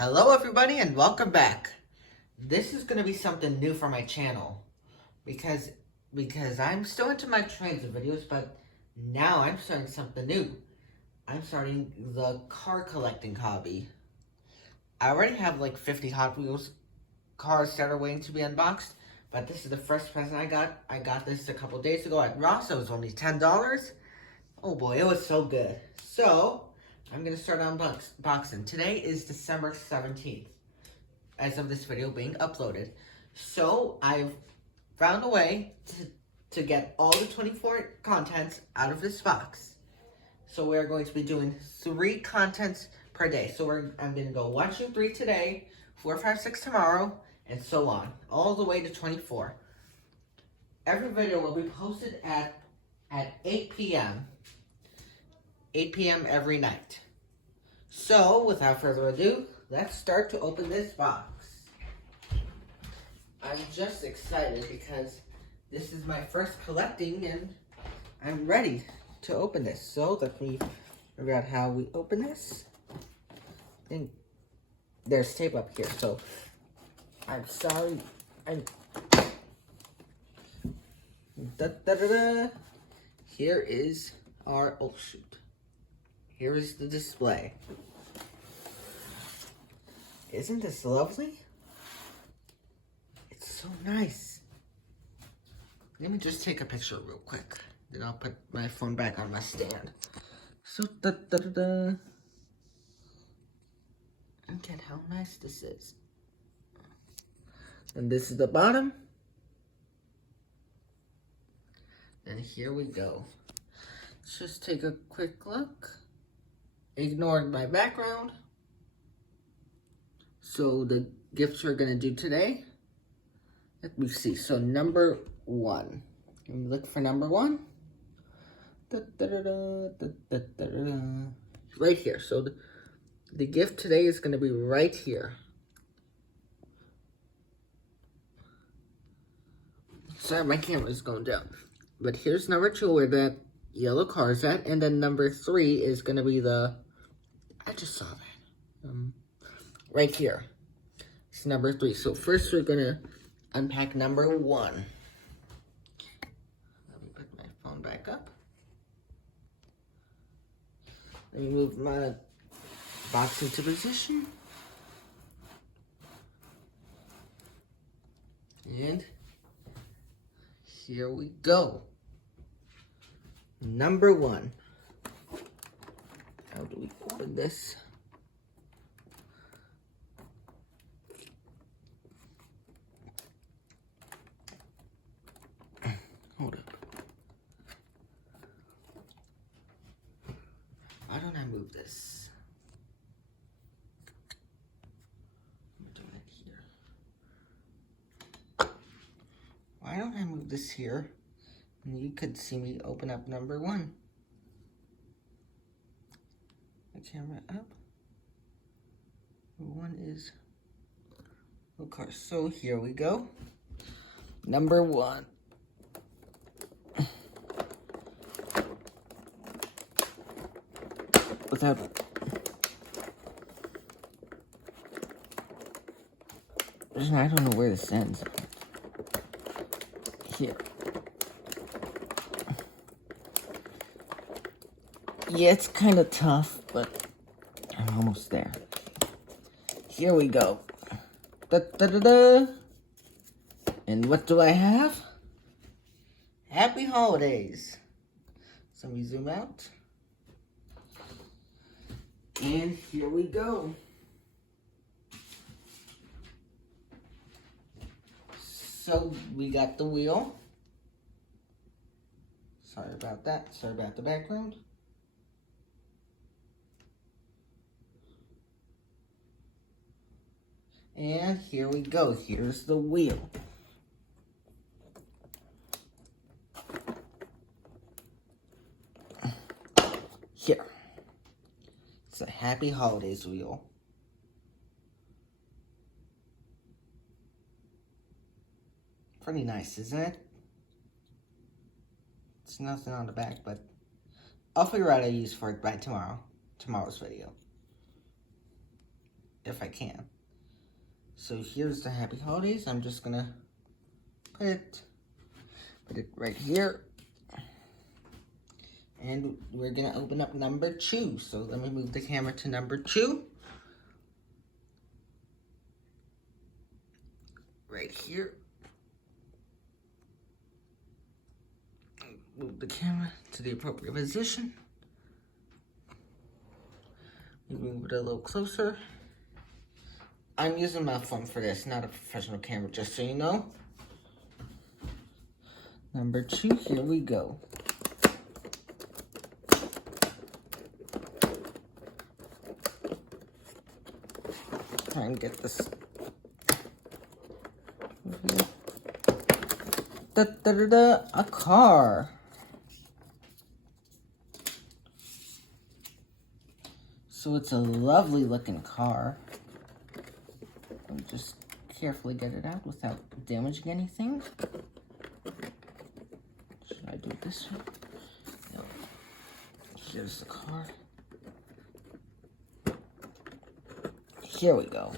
Hello everybody and welcome back. This is going to be something new for my channel because I'm still into my transit videos, but now I'm starting something new. I'm starting the car collecting hobby. I already have like 50 Hot Wheels cars that are waiting to be unboxed, but this is the first present I got. I got this a couple days ago at Ross. It was only $10. Oh boy, it was so good. So, I'm going to start unboxing. Today is December 17th. As of this video being uploaded. So I've found a way to get all the 24 contents out of this box. So we're going to be doing 3 contents per day. So I'm going to go 1, 2, 3 today, 4, 5, 6 tomorrow, and so on. All the way to 24. Every video will be posted at 8 p.m. 8 p.m. every night. So without further ado, let's start to open this box. I'm just excited because this is my first collecting and I'm ready to open this. So let me figure out how we open this. I think there's tape up here, so I'm sorry. Here is our, oh shoot. Here is the display. Isn't this lovely? It's so nice. Let me just take a picture real quick. Then I'll put my phone back on my stand. So, Look at how nice this is. And this is the bottom. And here we go. Let's just take a quick look. Ignore my background. So the gifts we're gonna do today, let me see. So number 1. Let me look for number 1. Right here. So the gift today is gonna be right here. Sorry, my camera's going down. But here's number 2 where that yellow car is at, and then number 3 is gonna be the. I just saw that. Right here. It's number 3. So first we're gonna unpack number 1. Let me put my phone back up. Let me move my box into position. And here we go. Number 1. How do we open this? Hold up. Why don't I move this? I'm doing it here. Why don't I move this here? And you could see me open up number 1. The camera up. 1 is okay. So here we go. Number 1. Without I don't know where this ends. Here. Yeah, it's kind of tough, but I'm almost there. Here we go. And what do I have? Happy holidays. So let me zoom out. And here we go. So we got the wheel. Sorry about that. Sorry about the background. And here we go. Here's the wheel. Here. It's a Happy Holidays wheel. Pretty nice, isn't it? It's nothing on the back, but I'll figure out a use for it by tomorrow's video. if I can. So here's the Happy Holidays. I'm just gonna put it right here. And we're gonna open up number 2. So let me move the camera to number 2. Right here. Move the camera to the appropriate position. Move it a little closer. I'm using my phone for this, not a professional camera, just so you know. Number 2, here we go. Try and get this. A car. So it's a lovely looking car. I'll just carefully get it out without damaging anything. Should I do it this way? No. Here's the car. Here we go.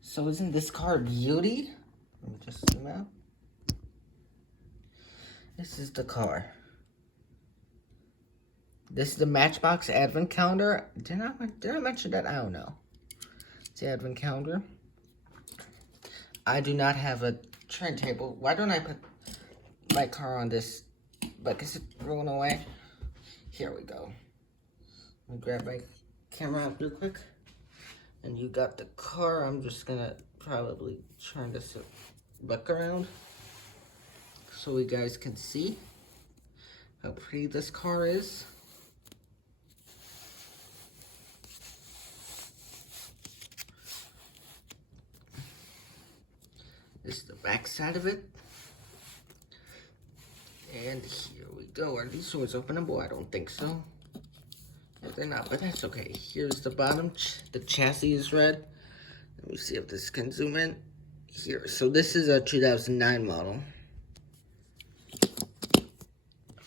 So isn't this car a beauty? Let me just zoom out. This is the car. This is the Matchbox advent calendar. Did I mention that? I don't know. It's the advent calendar. I do not have a turntable. Why don't I put my car on this? But is it rolling away? Here we go. Let me grab my camera out real quick. And you got the car. I'm just gonna probably turn this back around so you guys can see how pretty this car is. This is the back side of it. And here we go. Are these doors openable? I don't think so. No, they're not, but that's okay. Here's the bottom. The chassis is red. Let me see if this can zoom in. Here. So this is a 2009 model.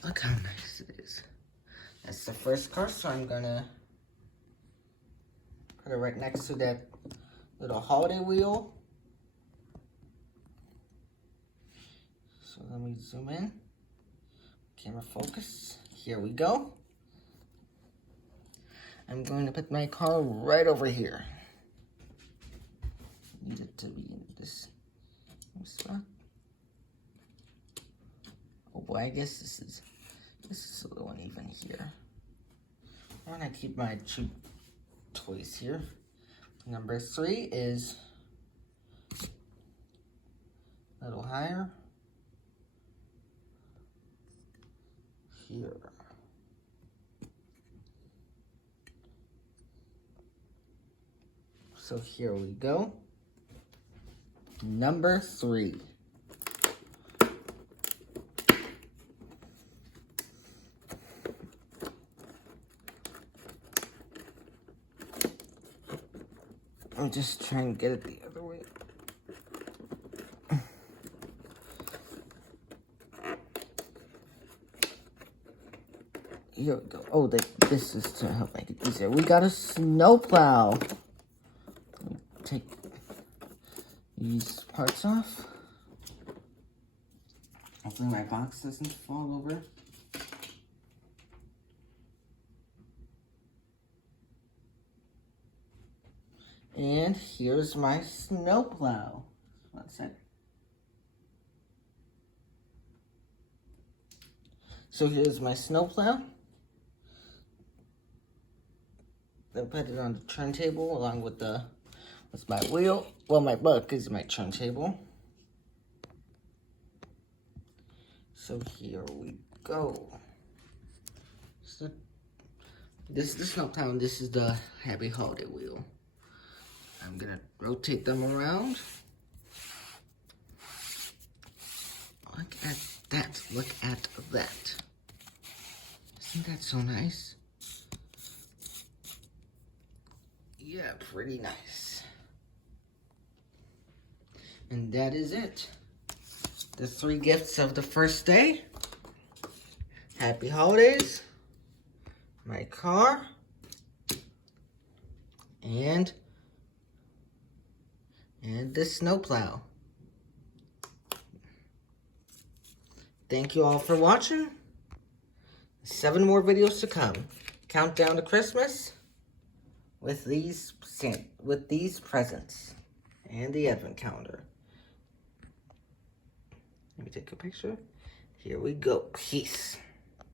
Look how nice it is. That's the first car, so I'm gonna put it right next to that little holiday wheel. So let me zoom in. Camera focus. Here we go. I'm going to put my car right over here. Need it to be in this spot. Oh boy, I guess this is a little uneven here. Why don't I keep my 2 toys here? Number 3 is a little higher. Here. So here we go. Number 3. I'm just trying to get it the other way. Here we go. Oh, this is to help make it easier. We got a snowplow. Let me take these parts off. Hopefully my box doesn't fall over. And here's my snowplow. 1 sec. So here's my snowplow. Then put it on the turntable along with my wheel. Well, my buck is my turntable. So here we go. So this is the snowplow and this is the Happy Holiday wheel. I'm gonna rotate them around. Look at that. Look at that. Isn't that so nice? Yeah, pretty nice. And that is it. The 3 gifts of the first day. Happy Holidays. My car. And and this snowplow. Thank you all for watching. 7 more videos to come. Countdown to Christmas with these presents and the advent calendar. Let me take a picture. Here we go. Peace.